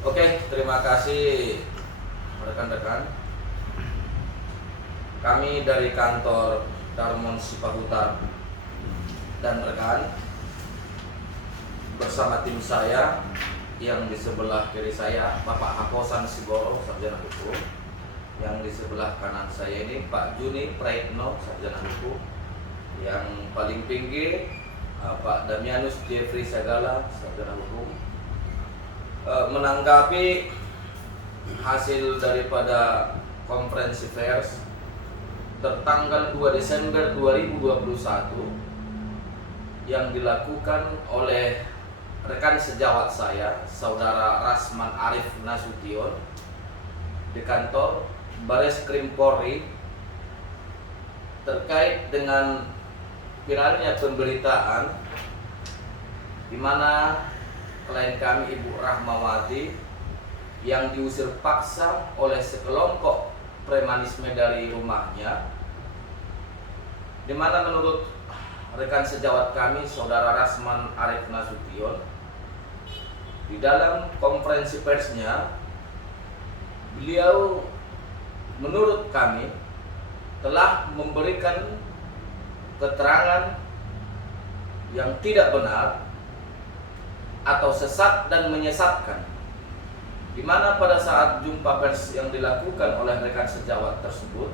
Oke, terima kasih rekan-rekan. Kami dari kantor Darmon Sipahutar dan rekan bersama tim saya yang di sebelah kiri saya Bapak Hakosan Sigoro, sarjana hukum. Yang di sebelah kanan saya ini Pak Juni Praitno, sarjana hukum. Yang paling tinggi Pak Damianus Jeffrey Sagala, sarjana hukum. Menanggapi hasil daripada konferensi pers tertanggal 2 Desember 2021 yang dilakukan oleh rekan sejawat saya, Saudara Rasman Arif Nasution, di kantor Bareskrim Polri terkait dengan viralnya pemberitaan di mana klien kami Ibu Rahmawati yang diusir paksa oleh sekelompok premanisme dari rumahnya, di mana menurut rekan sejawat kami Saudara Rasman Arif Nasution di dalam konferensi persnya beliau menurut kami telah memberikan keterangan yang tidak benar atau sesat dan menyesatkan, di mana pada saat jumpa pers yang dilakukan oleh rekan sejawat tersebut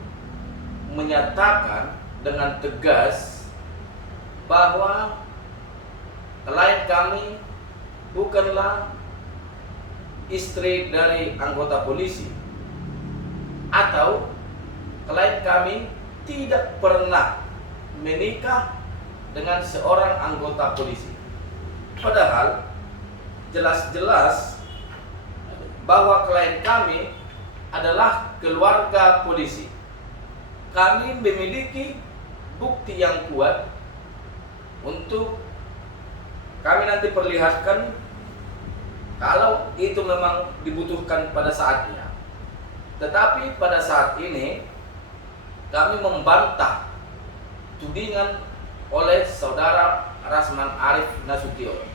menyatakan dengan tegas bahwa klien kami bukanlah istri dari anggota polisi atau klien kami tidak pernah menikah dengan seorang anggota polisi. Padahal jelas-jelas bahwa klien kami adalah keluarga polisi. Kami memiliki bukti yang kuat untuk kami nanti perlihatkan kalau itu memang dibutuhkan pada saatnya. Tetapi pada saat ini kami membantah tudingan oleh Saudara Rasman Arif Nasution.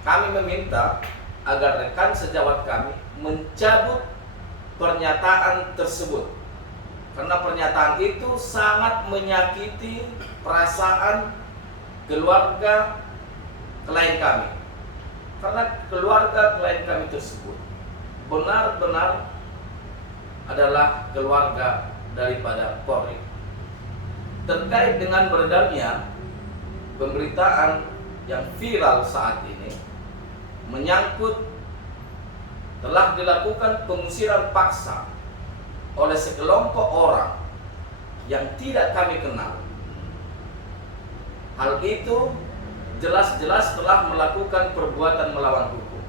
Kami meminta agar rekan sejawat kami mencabut pernyataan tersebut, karena pernyataan itu sangat menyakiti perasaan keluarga klien kami. Karena keluarga klien kami tersebut benar-benar adalah keluarga daripada Polri. Terkait dengan beredarnya pemberitaan yang viral saat ini menyangkut telah dilakukan pengusiran paksa oleh sekelompok orang yang tidak kami kenal. Hal itu jelas-jelas telah melakukan perbuatan melawan hukum.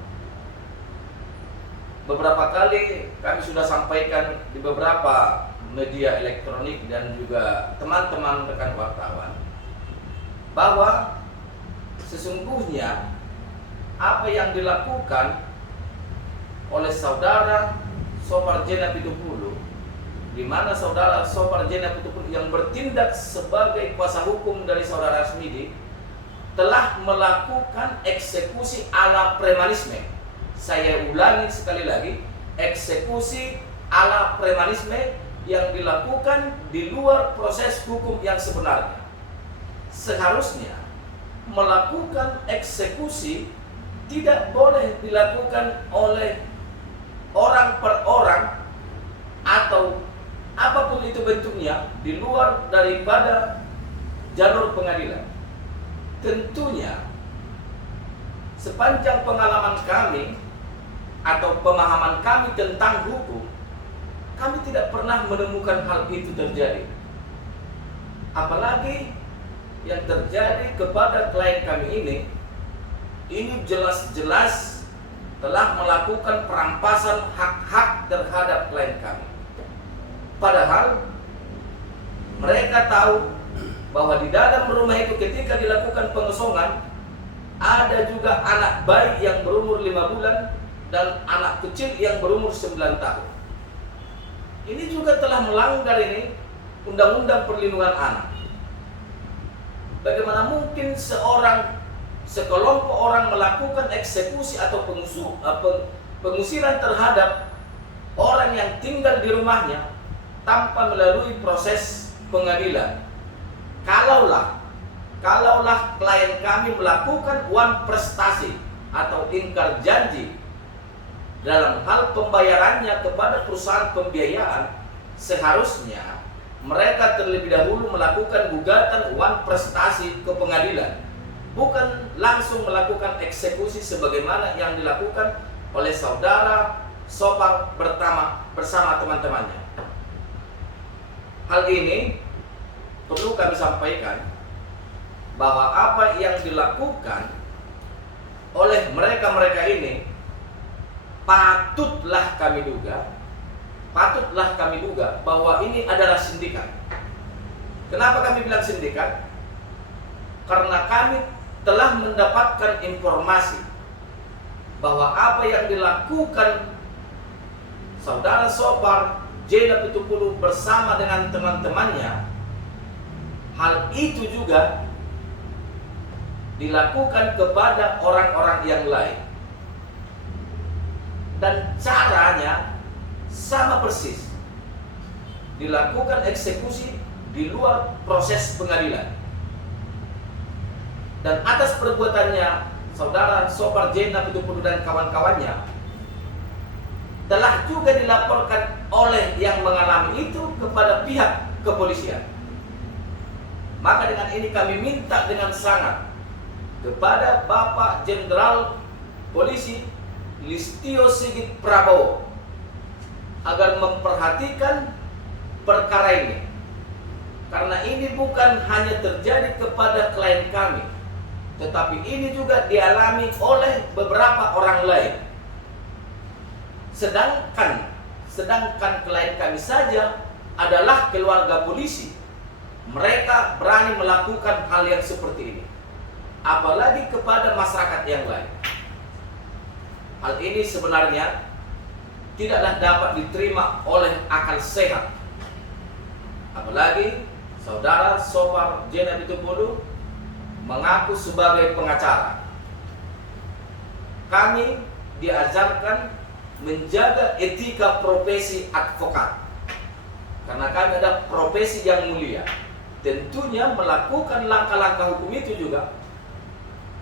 Beberapa kali kami sudah sampaikan di beberapa media elektronik dan juga teman-teman rekan wartawan bahwa sesungguhnya apa yang dilakukan oleh Saudara Soparjena Pitupulu, di mana Saudara Soparjena Pitupulu yang bertindak sebagai kuasa hukum dari Saudara Asmidi telah melakukan eksekusi ala premanisme. Saya ulangi sekali lagi, eksekusi ala premanisme yang dilakukan di luar proses hukum yang sebenarnya. Seharusnya melakukan eksekusi tidak boleh dilakukan oleh orang per orang atau apapun itu bentuknya di luar daripada jalur pengadilan. Tentunya sepanjang pengalaman kami atau pemahaman kami tentang hukum, kami tidak pernah menemukan hal itu terjadi. Apalagi yang terjadi kepada klien kami ini jelas-jelas telah melakukan perampasan hak-hak terhadap klien kami. Padahal mereka tahu bahwa di dalam rumah itu ketika dilakukan pengosongan ada juga anak bayi yang berumur 5 bulan dan anak kecil yang berumur 9 tahun. Ini juga telah melanggar ini Undang-Undang Perlindungan Anak. Bagaimana mungkin seorang sekelompok orang melakukan eksekusi atau pengusiran terhadap orang yang tinggal di rumahnya tanpa melalui proses pengadilan. Kalaulah klien kami melakukan uang prestasi atau ingkar janji dalam hal pembayarannya kepada perusahaan pembiayaan, seharusnya mereka terlebih dahulu melakukan gugatan uang prestasi ke pengadilan, bukan langsung melakukan eksekusi sebagaimana yang dilakukan oleh saudara Sopar bersama teman-temannya. Hal ini perlu kami sampaikan bahwa apa yang dilakukan oleh mereka-mereka ini patutlah kami duga bahwa ini adalah sindikat. Kenapa kami bilang sindikat? Karena kami telah mendapatkan informasi bahwa apa yang dilakukan saudara Sopar Jenab Pitupulu bersama dengan teman-temannya, hal itu juga dilakukan kepada orang-orang yang lain. Dan caranya sama persis, dilakukan eksekusi di luar proses pengadilan. Dan atas perbuatannya saudara Sopar Jenab Pitupulu dan kawan-kawannya telah juga dilaporkan oleh yang mengalami itu kepada pihak kepolisian. Maka dengan ini kami minta dengan sangat kepada Bapak Jenderal Polisi Listio Sigit Prabowo agar memperhatikan perkara ini, karena ini bukan hanya terjadi kepada klien kami, tetapi ini juga dialami oleh beberapa orang lain. Sedangkan klien kami saja adalah keluarga polisi, mereka berani melakukan hal yang seperti ini, apalagi kepada masyarakat yang lain. Hal ini sebenarnya tidaklah dapat diterima oleh akal sehat, apalagi saudara Sopar Jenab Pitupulu mengaku sebagai pengacara. Kami diajarkan menjaga etika profesi advokat, karena kami ada profesi yang mulia. Tentunya melakukan langkah-langkah hukum itu juga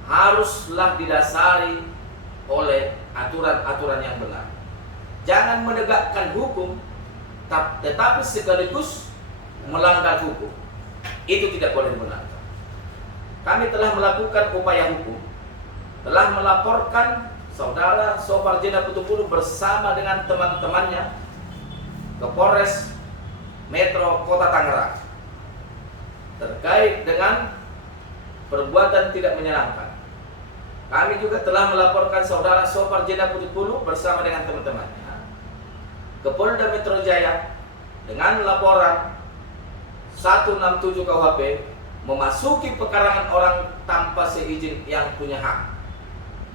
haruslah didasari oleh aturan-aturan yang benar. Jangan menegakkan hukum tetapi sekaligus melanggar hukum. Itu tidak boleh dibenarkan. Kami telah melakukan upaya hukum, telah melaporkan saudara Sopar Jenab Pitupulu bersama dengan teman-temannya ke Polres Metro Kota Tangerang terkait dengan perbuatan tidak menyenangkan. Kami juga telah melaporkan saudara Sopar Jenab Pitupulu bersama dengan teman-temannya ke Polda Metro Jaya dengan laporan 167 KUHP memasuki pekarangan orang tanpa seizin yang punya hak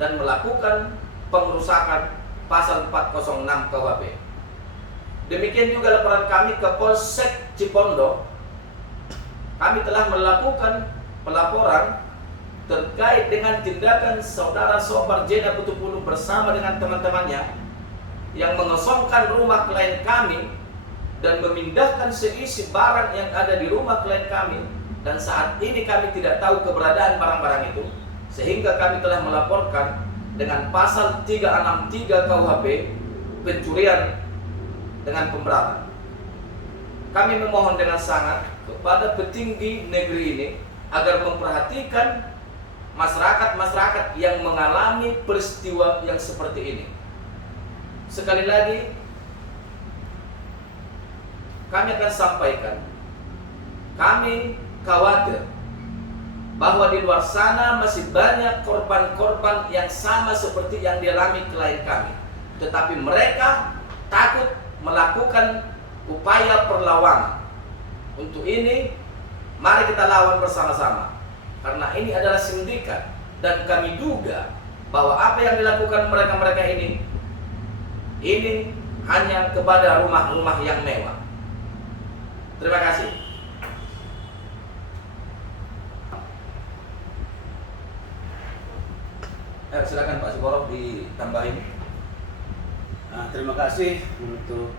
dan melakukan pengerusakan pasal 406 KUHP. Demikian juga laporan kami ke Polsek Cipondo. Kami telah melakukan pelaporan terkait dengan tindakan saudara Sopar Jenab Pitupulu bersama dengan teman-temannya yang mengosongkan rumah klien kami dan memindahkan seisi barang yang ada di rumah klien kami, dan saat ini kami tidak tahu keberadaan barang-barang itu, sehingga kami telah melaporkan dengan pasal 363 KUHP pencurian dengan pemberatan. Kami memohon dengan sangat kepada petinggi negeri ini agar memperhatikan masyarakat-masyarakat yang mengalami peristiwa yang seperti ini. Sekali lagi kami akan sampaikan, kami khawatir bahwa di luar sana masih banyak korban-korban yang sama seperti yang dialami klien kami, tetapi mereka takut melakukan upaya perlawanan. Untuk ini mari kita lawan bersama-sama, karena ini adalah sindikat, dan kami duga bahwa apa yang dilakukan mereka-mereka ini hanya kepada rumah-rumah yang mewah. Terima kasih. Silakan Pak Siborov ditambahin. Terima kasih untuk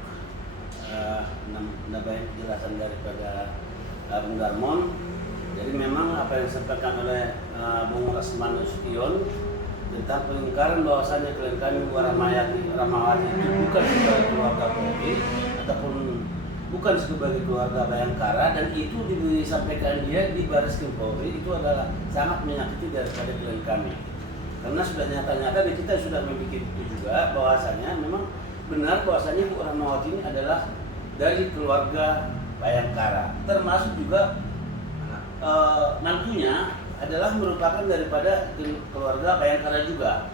menambahkan penjelasan daripada Bung Darmon. Jadi memang apa yang disampaikan oleh Bung Rasman Nasution tentang pengingkaran bahwasannya klien kami Bu Rahmawati itu bukan sebagai keluarga Polri ataupun bukan sebagai keluarga Bayangkara, dan itu disampaikan dia di Barreskrim Polri, itu adalah sangat menyakiti daripada klien kami. Karena sudah nyata-nyata di kita sudah membuat itu juga bahwasanya memang benar bahwasanya Bu Rahmawati ini adalah dari keluarga Bayangkara, termasuk juga mantunya adalah merupakan daripada keluarga Bayangkara juga.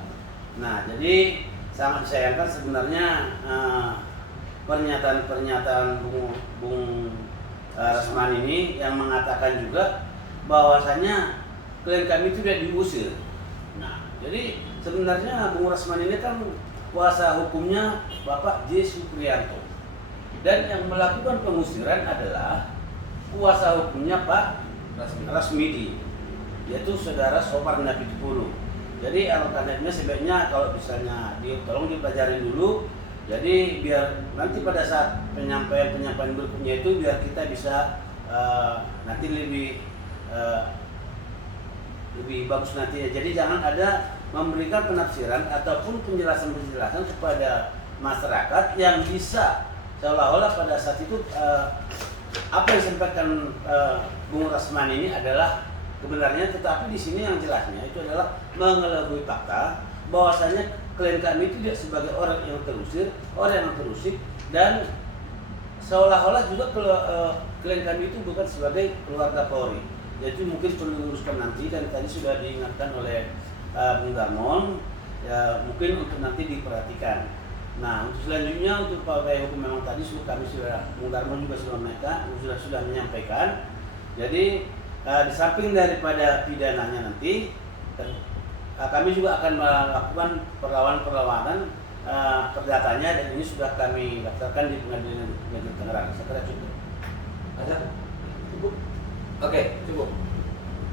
Nah, jadi sangat disayangkan sebenarnya pernyataan Bung Rasman ini yang mengatakan juga bahwasanya klien kami itu tidak diusir. Nah, jadi sebenarnya Bung Rasman ini kan kuasa hukumnya Bapak J. Supriyanto, dan yang melakukan pengusiran adalah kuasa hukumnya Pak Rasmidi, yaitu saudara Sopar Napitupulu. Jadi alternatifnya sebaiknya kalau misalnya tolong dipelajari dulu. Jadi biar nanti pada saat penyampaian berikutnya itu biar kita bisa nanti lebih bagus nanti. Jadi jangan ada memberikan penafsiran ataupun penjelasan kepada masyarakat yang bisa seolah-olah pada saat itu apa yang disampaikan Bung Rasman ini adalah kebenarnya, tetapi di sini yang jelasnya itu adalah mengelabui fakta bahwasanya klien kami itu tidak sebagai orang yang terusir, orang yang terusik, dan seolah-olah juga klien kami itu bukan sebagai keluarga Polri. Jadi mungkin perlu diluruskan nanti, dan tadi sudah diingatkan oleh Bung Darmon, ya mungkin untuk nanti diperhatikan. Nah, untuk selanjutnya untuk upaya hukum memang tadi kami sudah, Bung Darmon juga sudah menyampaikan. Jadi di samping daripada pidananya nanti, kami juga akan melakukan perlawanan perdatanya, dan ini sudah kami daftarkan di Pengadilan Negeri Tangerang. Saya kira cukup. Ada? Cukup? Oke, cukup.